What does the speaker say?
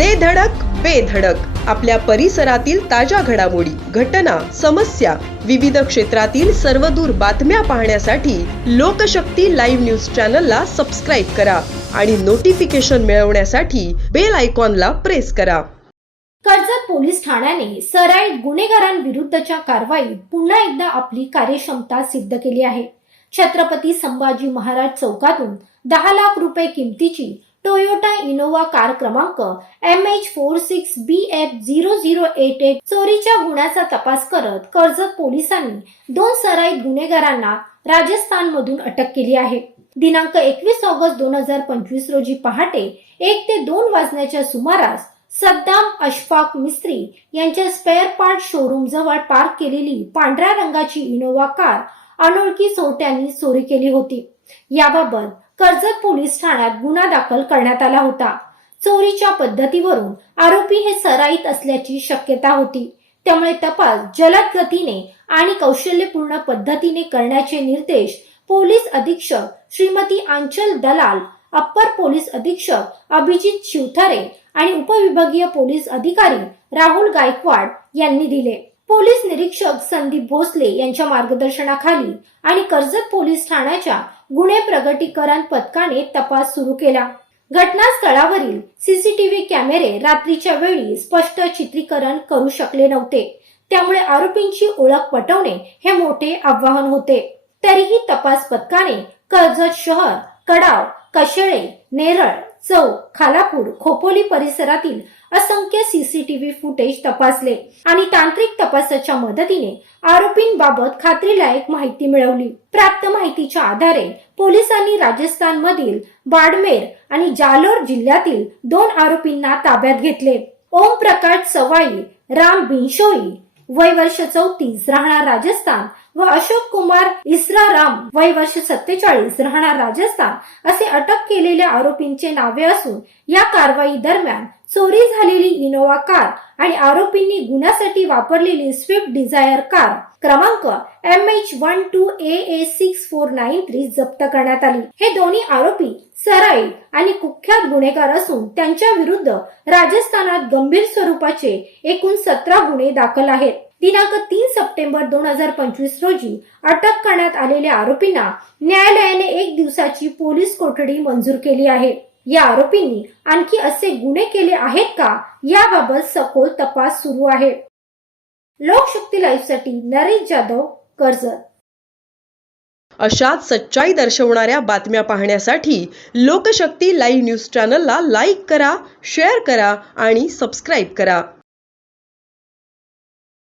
दे धडक बेधडक आपल्या परिसरातील ताज्या घडामोडी घटना समस्या विविध क्षेत्रातील सर्वदूर बातम्या पाहण्यासाठी लोकशक्ती लाईव्ह न्यूज चॅनलला सबस्क्राईब करा आणि नोटिफिकेशन मिळवण्यासाठी बेल आयकॉनला प्रेस करा. कर्जत पोलीस ठाण्याने सराईत गुन्हेगारांविरुद्धच्या कारवाईत पुन्हा एकदा आपली कार्यक्षमता सिद्ध केली आहे. छत्रपती संभाजी महाराज चौकातून दहा लाख रुपये किमतीची टोयोटा इनोवा कार क्रमांक M H four six B F zero zero eight eight चोरीच्या गुन्ह्याचा तपास करत कर्जत पोलिसांनी दोन सराईत गुन्हेगारांना राजस्थानमधून अटक केली आहे. दिनांक एकवीस ऑगस्ट दोन हजार पंचवीस रोजी पहाटे एक ते दोन वाजण्याच्या सुमारास सद्दाम अशफाक मिस्त्री यांच्या स्पेअर पार्ट शोरूम जवळ पार्क केलेली पांढऱ्या रंगाची इनोवा कार अनोळखी चोरट्यांनी चोरी केली होती. याबाबत कर्जत पोलीस ठाण्यात गुन्हा दाखल करण्यात आला होता. चोरीच्या पद्धतीवरून आरोपी हे सराईत असल्याची शक्यता होती. त्यामुळे तपास जलद गतीने आणि कौशल्यपूर्ण पद्धतीने करण्याचे निर्देश पोलीस अधीक्षक श्रीमती आंचल दलाल अप्पर पोलीस अधीक्षक अभिजित शिवथरे आणि उपविभागीय पोलीस अधिकारी राहुल गायकवाड यांनी दिले. पोलीस निरीक्षक संदीप भोसले यांच्या मार्गदर्शनाखाली आणि कर्जत पोलीस ठाण्याच्या गुन्हे प्रगटीकरण पथकाने तपास सुरू केला. घटनास्थळावरील सीसीटीव्ही कॅमेरे रात्रीच्या वेळी स्पष्ट चित्रीकरण करू शकले नव्हते. त्यामुळे आरोपींची ओळख पटवणे हे मोठे आव्हान होते. तरीही तपास पथकाने कर्जत शहर कडाव कशेळे नेरळ चौक खालापूर खोपोली परिसरातील असंख्य सीसीटीव्ही फुटेज तपासले आणि तांत्रिक तपासाच्या मदतीने आरोपींबाबत खात्रीलायक माहिती मिळवली. प्राप्त माहितीच्या आधारे पोलिसांनी राजस्थानमधील बाडमेर आणि जालोर जिल्ह्यातील दोन आरोपींना ताब्यात घेतले. ओम प्रकाश सवाई राम बिनशोई वय वर्ष चौतीस राहणार राजस्थान व अशोक कुमार इस्राराम वय वर्ष सत्तेचाळीस राहणार राजस्थान असे अटक केलेल्या आरोपींचे नावे असून या कारवाई दरम्यान चोरी झालेली इनोवा कार आणि आरोपींनी गुन्ह्यासाठी वापरलेली स्विफ्ट डिझायर कार. क्रमांक M H one two A A six four nine three जप्त करण्यात आली. हे दोन्ही आरोपी सराई आणि कुख्यात गुन्हेगार असून त्यांच्या विरुद्ध राजस्थानात गंभीर स्वरूपाचे एकूण सतरा गुन्हे दाखल आहेत. दिनांक तीन सप्टेंबर दोन हजार पंचवीस रोजी अटक करण्यात आलेल्या आरोपींना न्यायालयाने एक दिवसाची पोलीस कोठडी मंजूर केली आहे. या आरोपींनी आणखी असे गुन्हे केले आहेत का? याबाबत सखोल तपास सुरू आहे. लोकशक्ती लाईव्हसाठी नरेश जाधव कर्जत. अशाच सच्चाई दर्शवणाऱ्या बातम्या पाहण्यासाठी लोकशक्ती लाईव्ह न्यूज चॅनलला लाईक करा शेअर करा आणि सबस्क्राईब करा.